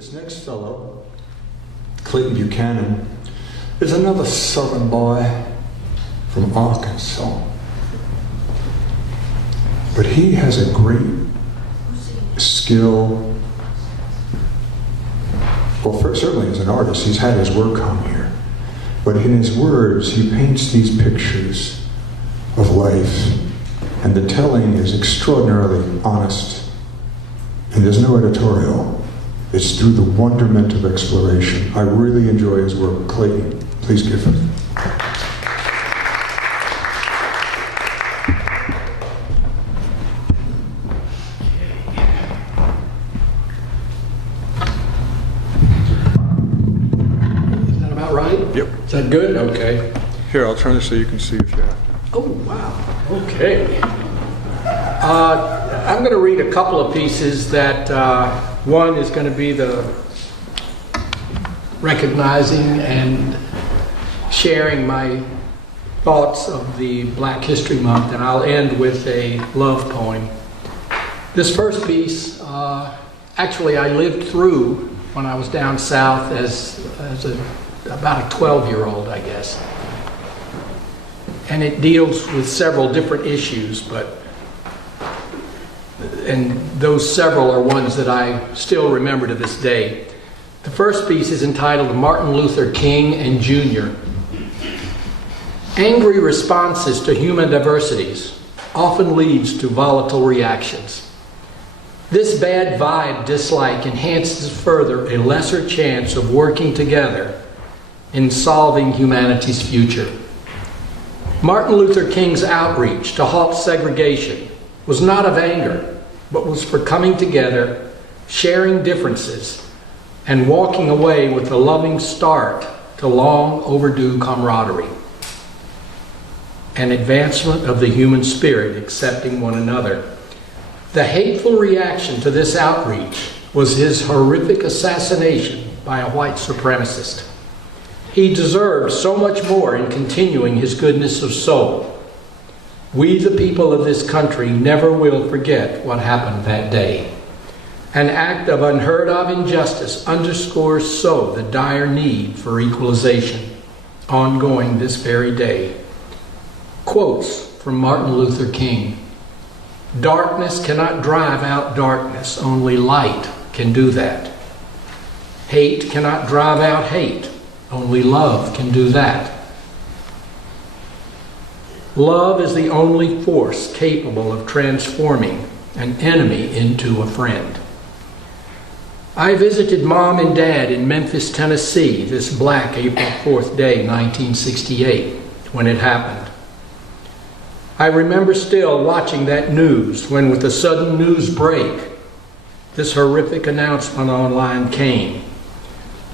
This next fellow, Clayton Buchanan, is another Southern boy from Arkansas. But he has a great skill. Well, certainly as an artist, he's had his work hung here. But in his words, he paints these pictures of life, and the telling is extraordinarily honest. And there's no editorial. It's through the wonderment of exploration. I really enjoy his work. Clayton, please give him. Is that about right? Yep. Is that good? Okay. Here, I'll turn this so you can see if you have. Oh, wow. Okay. I'm going to read a couple of pieces that one is going to be the recognizing and sharing my thoughts of the Black History Month, and I'll end with a love poem. This first piece, actually I lived through when I was down south as about a 12-year-old, I guess. And it deals with several different issues, and those several are ones that I still remember to this day. The first piece is entitled Martin Luther King and Jr. Angry responses to human diversities often leads to volatile reactions. This bad vibe dislike enhances further a lesser chance of working together in solving humanity's future. Martin Luther King's outreach to halt segregation was not of anger, but was for coming together, sharing differences, and walking away with a loving start to long overdue camaraderie. An advancement of the human spirit, accepting one another. The hateful reaction to this outreach was his horrific assassination by a white supremacist. He deserved so much more in continuing his goodness of soul. We, the people of this country, never will forget what happened that day. An act of unheard of injustice underscores so the dire need for equalization, ongoing this very day. Quotes from Martin Luther King. Darkness cannot drive out darkness, only light can do that. Hate cannot drive out hate, only love can do that. Love is the only force capable of transforming an enemy into a friend. I visited Mom and Dad in Memphis, Tennessee this black April 4th day, 1968, when it happened. I remember still watching that news when, with a sudden news break, this horrific announcement online came.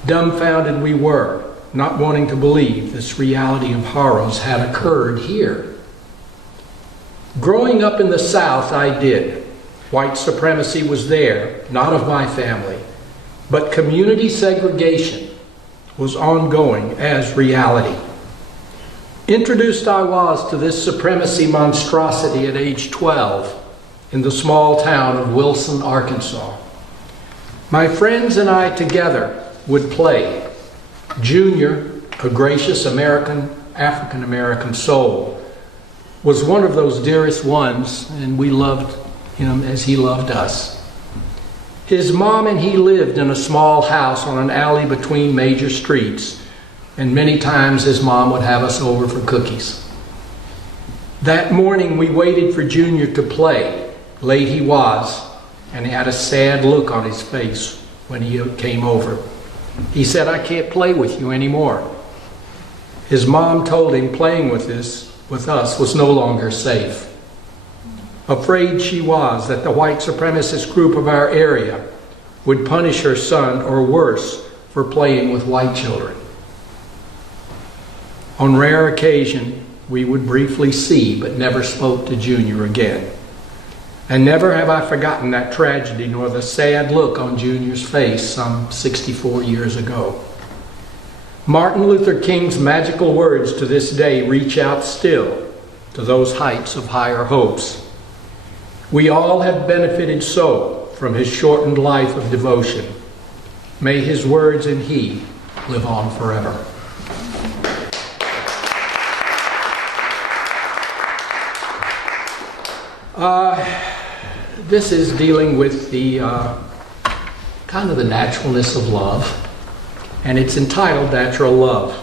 Dumbfounded we were, not wanting to believe this reality of horrors had occurred here. Growing up in the South, I did. White supremacy was there, not of my family, but community segregation was ongoing as reality. Introduced I was to this supremacy monstrosity at age 12 in the small town of Wilson, Arkansas. My friends and I together would play. Junior, a gracious African-American soul, was one of those dearest ones, and we loved him as he loved us. His mom and he lived in a small house on an alley between major streets, and many times his mom would have us over for cookies. That morning we waited for Junior to play. Late he was, and he had a sad look on his face when he came over. He said, "I can't play with you anymore." His mom told him playing with us was no longer safe. Afraid she was that the white supremacist group of our area would punish her son, or worse, for playing with white children. On rare occasion, we would briefly see, but never spoke to Junior again. And never have I forgotten that tragedy, nor the sad look on Junior's face some 64 years ago. Martin Luther King's magical words to this day reach out still to those heights of higher hopes. We all have benefited so from his shortened life of devotion. May his words and he live on forever. This is dealing with the kind of the naturalness of love, and it's entitled Natural Love.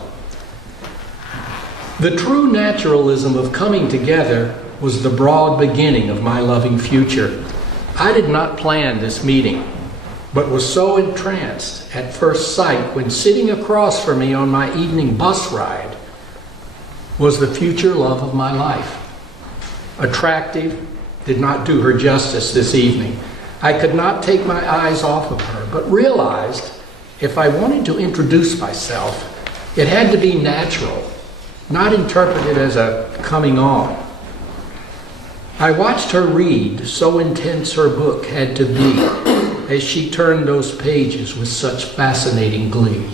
The true naturalism of coming together was the broad beginning of my loving future. I did not plan this meeting, but was so entranced at first sight when sitting across from me on my evening bus ride was the future love of my life. Attractive, did not do her justice this evening. I could not take my eyes off of her, but realized if I wanted to introduce myself, it had to be natural, not interpreted as a coming on. I watched her read, so intense her book had to be, as she turned those pages with such fascinating glee.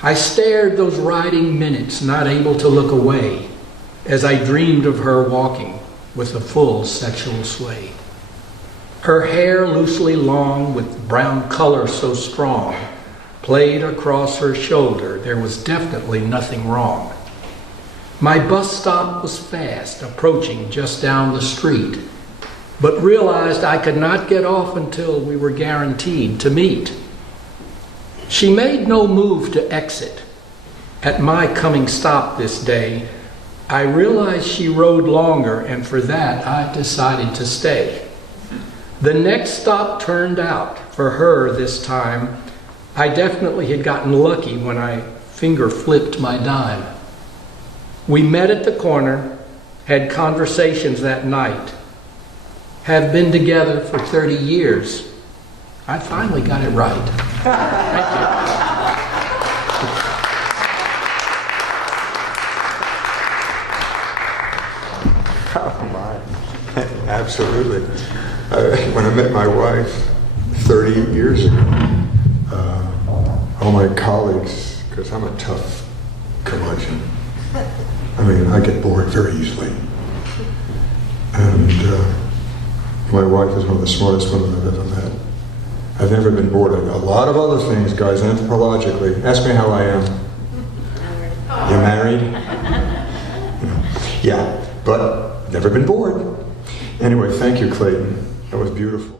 I stared those riding minutes, not able to look away, as I dreamed of her walking with a full sexual sway. Her hair loosely long with brown color so strong, played across her shoulder. There was definitely nothing wrong. My bus stop was fast, approaching just down the street, but realized I could not get off until we were guaranteed to meet. She made no move to exit. At my coming stop this day, I realized she rode longer, and for that I decided to stay. The next stop turned out for her this time. I definitely had gotten lucky when I finger flipped my dime. We met at the corner, had conversations that night, have been together for 30 years. I finally got it right. Thank you. Oh my, absolutely. When I met my wife 30 years ago, all my colleagues, because I'm a tough curmudgeon, I mean, I get bored very easily. And my wife is one of the smartest women I've ever met. I've never been bored of a lot of other things, guys, anthropologically. Ask me how I am. You married? Yeah, but never been bored. Anyway, thank you, Clayton. That was beautiful.